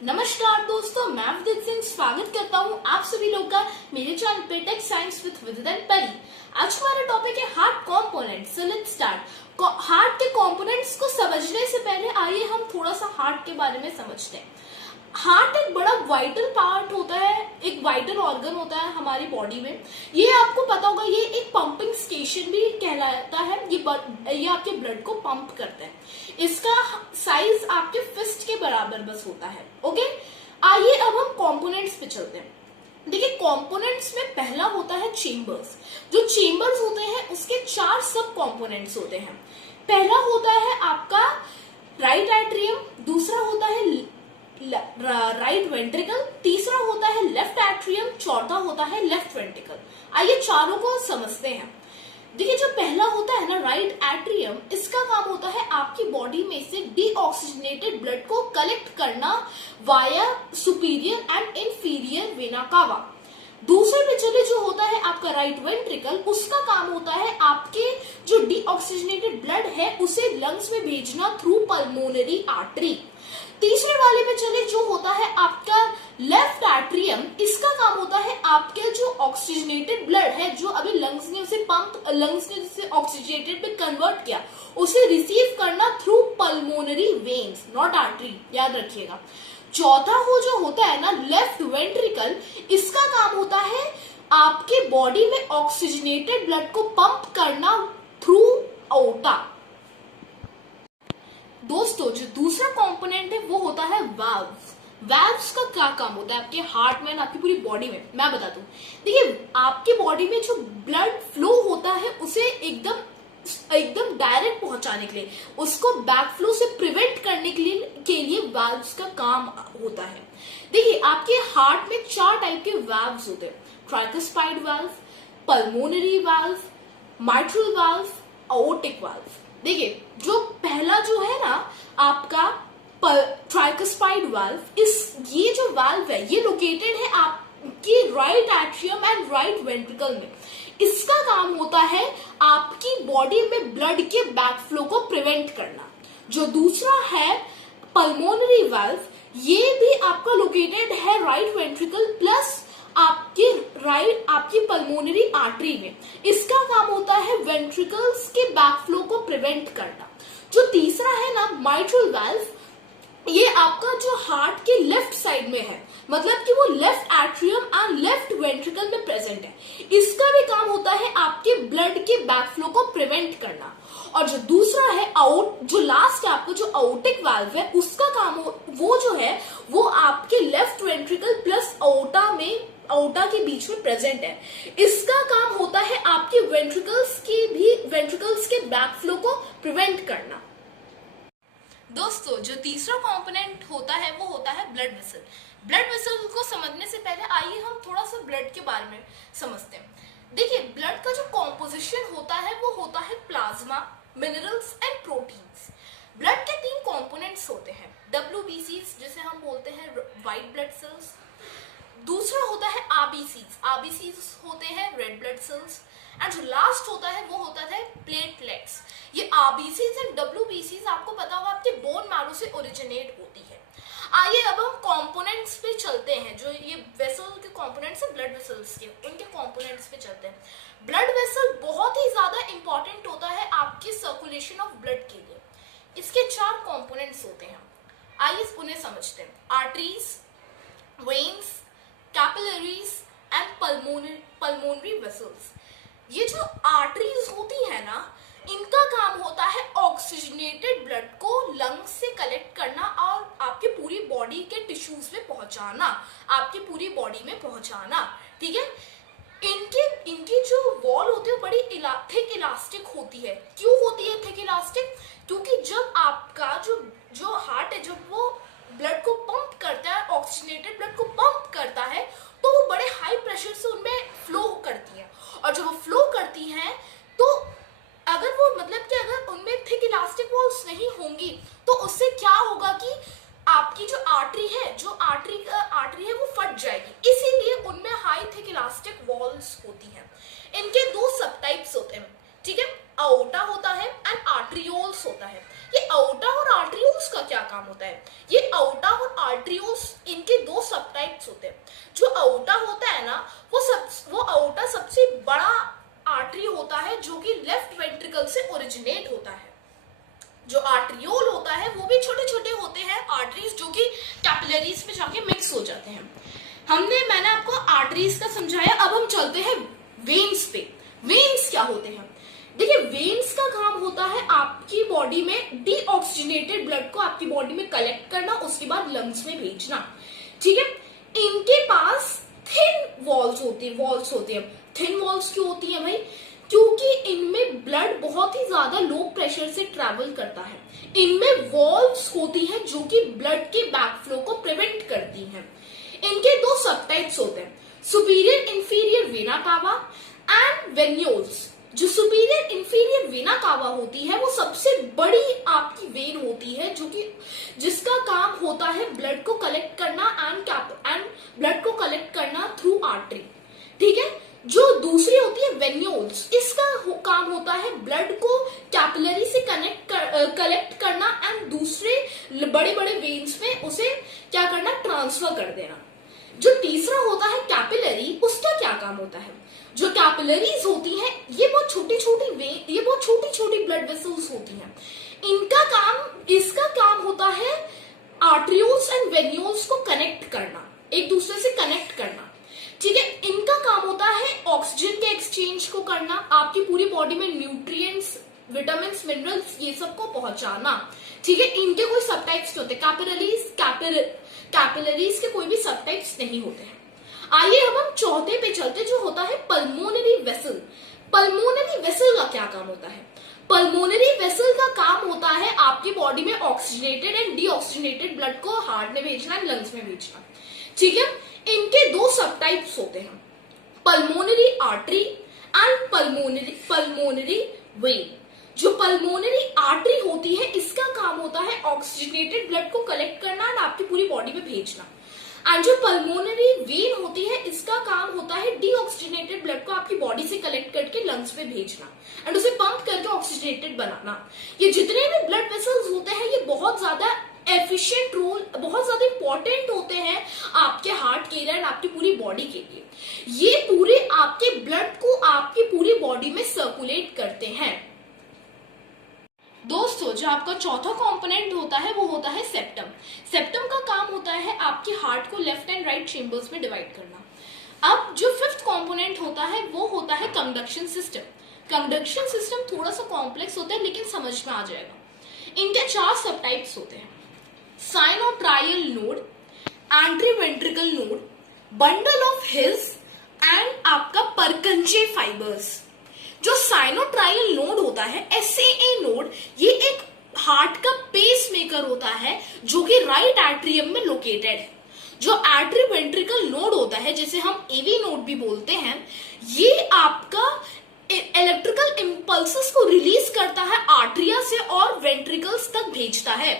नमस्कार दोस्तों, मैं अवधेश सिंह स्वागत करता हूं आप सभी लोग का मेरे चैनल पे टेक साइंस विद विदित परी। आज हमारा टॉपिक है heart components. So let's start. Heart के कंपोनेंट्स को समझने से पहले आइए हम थोड़ा सा हार्ट के बारे में समझते हैं। हार्ट एक बड़ा वाइटल पार्ट होता है, एक वाइटल ऑर्गन होता है हमारी बॉडी में। ये आपको पता होगा, ये एक पंपिंग स्टेशन भी कहलाता है। ये आपके ब्लड को पंप करता है। इसका साइज आपके फिस्ट के बराबर बस होता है। ओके, आइए अब हम कंपोनेंट्स पे चलते हैं। देखिए, कंपोनेंट्स में पहला होता है चेम्बर्स। जो चेम्बर्स होते हैं उसके 4 सब कंपोनेंट्स होते हैं। पहला होता है आपका राइट एट्रियम, दूसरा होता है राइट वेंट्रिकल, तीसरा होता है लेफ्ट एट्रियम, चौथा होता है लेफ्ट वेंट्रिकल। आइए चारों को समझते हैं। देखिए, जो पहला होता है ना राइट एट्रियम, इसका काम होता है आपकी बॉडी में से डीऑक्सीजनेटेड ब्लड को कलेक्ट करना via superior and inferior vena cava. दूसरे में चले जो होता है आपका राइट वेंट्रिकल, उसका काम होता है आपके जो डीऑक्सीजनेटेड ब्लड है उसे लंग्स में भेजना थ्रू पल्मोनरी आर्टरी। तीसरे वाले में चले जो होता है आपका लेफ्ट एट्रियम, इसका काम होता है आपके जो ऑक्सीजनेटेड ब्लड है जो अभी लंग्स ने उसे ऑक्सीजनेटेड में कन्वर्ट किया, उसे रिसीव करना through pulmonary veins, not artery, याद रखिएगा। चौथा जो होता है ना लेफ्ट वेंट्रिकल, इसका काम होता है आपके बॉडी में ऑक्सीजनेटेड ब्लड को पंप करना थ्रू ओटा। दोस्तों, जो दूसरा कंपोनेंट है वो होता है वाल्व्स। वाल्व्स का क्या काम होता है आपके हार्ट में, आपकी पूरी बॉडी में, मैं बताता हूँ। देखिए, आपके बॉडी में जो ब्लड फ्लो होता है उसे एकदम डायरेक्ट पहुंचाने के लिए, उसको बैक फ्लो से प्रिवेंट करने के लिए वाल्व्स का काम होता है। देखिए, आपके हार्ट में 4 टाइप के वाल्व्स होते हैं: tricuspid valve, pulmonary valve, mitral valve, aortic valve. देखिए, जो पहला जो है ना आपका ट्राइकस्पाइड वाल्व, ये जो वाल्व है ये लोकेटेड है आपकी right atrium and right ventricle में। इसका काम होता है आपकी बॉडी में ब्लड के बैक फ्लो को प्रिवेंट करना। जो दूसरा है पल्मोनरी वाल्व, ये भी आपका लोकेटेड है राइट वेंट्रिकल प्लस आपकी पल्मोनरी आर्टरी में। इसका काम होता है वेंट्रिकल्स के बैक फ्लो को प्रिवेंट करना। जो तीसरा है ना माइट्रल वाल्व, ये आपका जो हार्ट के लेफ्ट साइड में है, मतलब कि वो left atrium and left ventricle में प्रेजेंट है। इसका भी काम होता है आपके ब्लड के बैक फ्लो को प्रिवेंट करना। और जो दूसरा है जो लास्ट है आपका जो एओर्टिक वाल्व है, उसका काम वो आपके लेफ्ट वेंट्रिकल प्लस एओर्टा के बीच में प्रेजेंट है। इसका काम होता है आपके वेंट्रिकल्स के बैक फ्लो को प्रिवेंट करना। दोस्तों, जो तीसरा कंपोनेंट होता है वो होता है ब्लड वेसल। ब्लड वेसल को समझने से पहले आइए हम थोड़ा सा ब्लड के बारे में समझते हैं। देखिए, ब्लड का जो कॉम्पोजिशन होता है वो होता है plasma, minerals and proteins. Blood के 3 कंपोनेंट्स होते हैं: WBCs जिसे हम बोलते हैं व्हाइट ब्लड सेल्स, दूसरा होता है RBCs होते हैं रेड ब्लड सेल्स, एंड जो लास्ट होता है वो होता है प्लेटलेट्स। ये RBCs एंड WBCs आपको पता होगा आपके बोन मैरो से ओरिजिनेट होती है। आइए अब हम कंपोनेंट्स पे चलते हैं। जो ये वेसल के कंपोनेंट्स हैं ब्लड वेसल्स के, उनके कंपोनेंट्स पे चलते हैं। ब्लड वेसल बहुत ही ज्यादा इंपॉर्टेंट होता है आपकी सर्कुलेशन ऑफ ब्लड के लिए। इसके 4 कंपोनेंट्स होते हैं, आइए उन्हें समझते हैं: arteries, veins, capillaries and pulmonary vessels. ये जो आर्टरीज होती है ना, इनका काम होता है ऑक्सीजनेटेड ब्लड को लंग्स से कलेक्ट करना और आपके पूरी बॉडी के टिश्यूज में पहुंचाना, आपकी पूरी बॉडी में पहुंचाना। ठीक है, इनकी जो वॉल होती है बड़ी थिक इलास्टिक होती है। क्यों होती है थिक इलास्टिक? क्योंकि जब आपका जो हार्ट है, जब वो ब्लड को पंप करता है, ऑक्सीजनेटेड ब्लड को पंप करता है, तो वो बड़े हाई प्रेशर से उनमें फ्लो करती है। और जब वो फ्लो करती हैं तो अगर उनमें थिक इलास्टिक वॉल्स नहीं होंगी तो उससे क्या होगा कि आपकी जो आर्टरी है वो फट जाएगी। इसीलिए उनमें हाई थिक इलास्टिक वॉल्स होती हैं। इनके 2 सब टाइप्स होते हैं, ठीक है, एओर्टा होता है एंड आर्टरियोल्स होता है। ये अओर्टा और आर्टरियोल्स का क्या काम होता है? ये अओर्टा और आर्टरियोल्स, इनके दो सब टाइप्स होते हैं। जो अओर्टा होता है ना, वो अओर्टा सबसे बड़ा आर्टरी होता है जो कि लेफ्ट वेंट्रिकल से ओरिजिनेट होता है। जो आर्टरियोल होता है वो भी छोटे छोटे होते हैं आर्टरीज, जो कि कैपिलरीज में जाके मिक्स हो जाते हैं। मैंने आपको आर्टरीज का समझाया। अब हम चलते हैं वेन्स पे। वेन्स क्या होते हैं? देखिए, वेन्स का काम होता है आपकी बॉडी में डीऑक्सीजनेटेड ब्लड को आपकी बॉडी में कलेक्ट करना, उसके बाद लंग्स में भेजना। ठीक है, इनके पास थिन वॉल्स होती है। थिन वॉल्स क्यों होती है भाई? क्योंकि इनमें ब्लड बहुत ही ज्यादा लो प्रेशर से ट्रेवल करता है। इनमें वॉल्व्स होती हैं जो कि ब्लड के बैकफ्लो को प्रिवेंट करती हैं। इनके दो सब टाइप्स होते हैं, superior inferior vena cava and venules. जो सुपीरियर इंफीरियर वेना कावा होती है वो सबसे बड़ी आपकी वेन होती है, जो कि जिसका काम होता है ब्लड को कलेक्ट करना एंड ब्लड को कलेक्ट करना थ्रू आर्टरी। ठीक है, जो दूसरी होती है वेन्यूल्स, इसका काम होता है ब्लड को कैपिलरी से कलेक्ट करना एंड दूसरे बड़े बड़े वेन्स में उसे क्या करना, ट्रांसफर कर देना। जो तीसरा होता है कैपिलरी, उसका क्या काम होता है? जो कैपिलरीज होती हैं ये बहुत छोटी छोटी ब्लड वेसल्स होती हैं। इसका काम होता है आर्टरियोल्स एंड वेन्यूल्स को कनेक्ट करना, एक दूसरे से कनेक्ट करना। ठीक है, इनका काम होता है ऑक्सीजन के एक्सचेंज को करना, आपकी पूरी बॉडी में न्यूट्रिएंट्स, विटामिन, मिनरल्स, ये सब को पहुंचाना। ठीक है, इनके कोई सब टाइप्स नहीं होते। कैपिलरीज के कोई भी सब टाइप्स नहीं होते हैं। आइए अब हम चौथे पे चलते, जो होता है पल्मोनरी वेसल। पल्मोनरी वेसल का क्या काम होता है? पल्मोनरी वेसल का काम होता है आपकी बॉडी में ऑक्सीजनेटेड एंड डीऑक्सीजनेटेड ब्लड को हार्ट में भेजना, लंग्स में भेजना। ठीक है, इनके दो सब टाइप्स होते हैं, pulmonary artery and pulmonary vein. जो पल्मोनरी आर्टरी होती है इसका काम होता है ऑक्सीजनेटेड ब्लड को कलेक्ट करना एंड आपकी पूरी बॉडी में भेजना। एंड जो पल्मोनरी वेन होती है इसका काम होता है डीऑक्सीजनेटेड ब्लड को आपकी बॉडी से कलेक्ट करके लंग्स में भेजना एंड उसे पंप करके ऑक्सीजनेटेड बनाना। ये जितने भी ब्लड वेसल्स होते हैं ये बहुत ज्यादा एफिशिएंट रोल, बहुत ज्यादा इंपॉर्टेंट होते हैं आपके हार्ट के लिए, आपकी पूरी बॉडी के लिए। ये पूरे आपके ब्लड को आपकी पूरी बॉडी में सर्कुलेट करते हैं। दोस्तों, जो आपका चौथा कंपोनेंट होता है वो होता है सेप्टम। सेप्टम का काम होता है आपकी हार्ट को लेफ्ट एंड राइट चेंबर्स में डिवाइड करना। अब जो फिफ्थ कंपोनेंट होता है वो होता है कंडक्शन सिस्टम। कंडक्शन सिस्टम थोड़ा सा कॉम्प्लेक्स होता है लेकिन समझ में आ जाएगा। इनके 4 सब टाइप्स होते हैं, sinoatrial node, atrioventricular node, bundle of His and आपका परकंजे फाइबर्स। जो साइनोट्रायल नोड होता है, SAA नोड, ये एक हार्ट का पेस मेकर होता है जो कि राइट एट्रियम में लोकेटेड है। जो एंट्रीवेंट्रिकल नोड होता है, जिसे हम AV नोड भी बोलते हैं, ये आपका इलेक्ट्रिकल इंपल्सेस को रिलीज करता है आर्ट्रिया से और वेंट्रिकल्स तक भेजता है।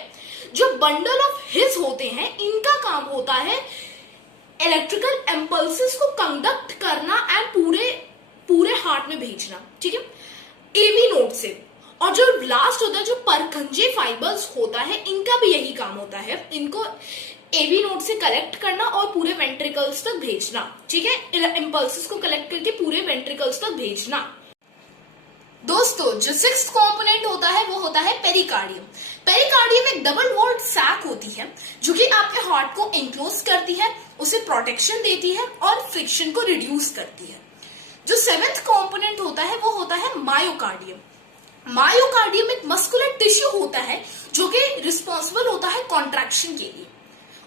जो बंडल ऑफ हिल्स होते हैं इनका काम होता है इलेक्ट्रिकल इंपल्सेस को कंडक्ट करना एंड पूरे हार्ट में भेजना। ठीक है, AV नोड से। और जो लास्ट होता है जो परखंजे फाइबर्स होता है, इनका भी यही काम होता है, इनको AV नोड से कलेक्ट करना और पूरे वेंट्रिकल्स तक भेजना। ठीक है, इंपल्सेस को कलेक्ट करके पूरे वेंट्रिकल्स तक भेजना। दोस्तों, जो 6th कंपोनेंट होता है वो होता है पेरिकार्डियम। पेरिकार्डियम एक डबल वॉल्ड सैक होती है जो कि आपके हार्ट को एनक्लोज करती है, उसे प्रोटेक्शन देती है और फ्रिक्शन को रिड्यूस करती है। जो 7th कंपोनेंट होता है वो होता है मायोकार्डियम। मायोकार्डियम एक मस्कुलर टिश्यू होता है जो कि रिस्पॉन्सिबल होता है कॉन्ट्रैक्शन के लिए।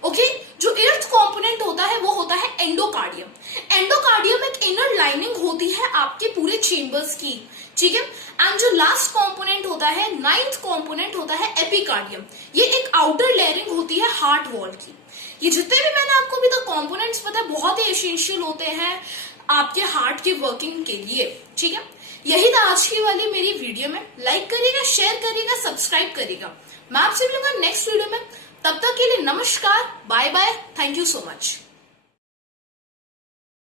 ओके, जो 8th कंपोनेंट होता है वो होता है एंडोकार्डियम। एंडोकार्डियम एक इनर लाइनिंग होती है आपके पूरे चेंबर्स की। ठीक है, एंड जो लास्ट कंपोनेंट होता है 9th कंपोनेंट होता है एपिकार्डियम। ये एक आउटर लेयरिंग होती है हार्ट वॉल की। ये जितने भी मैंने आपको अभी तक कंपोनेंट्स बताए बहुत ही एसेंशियल होते हैं आपके हार्ट की वर्किंग के लिए। ठीक है, यही था आज की वाली मेरी वीडियो में। लाइक करिएगा, शेयर करिएगा, सब्सक्राइब करिएगा। मैं आपसे मिलूंगा नेक्स्ट वीडियो में। तब तक के लिए नमस्कार, bye bye, thank you so much.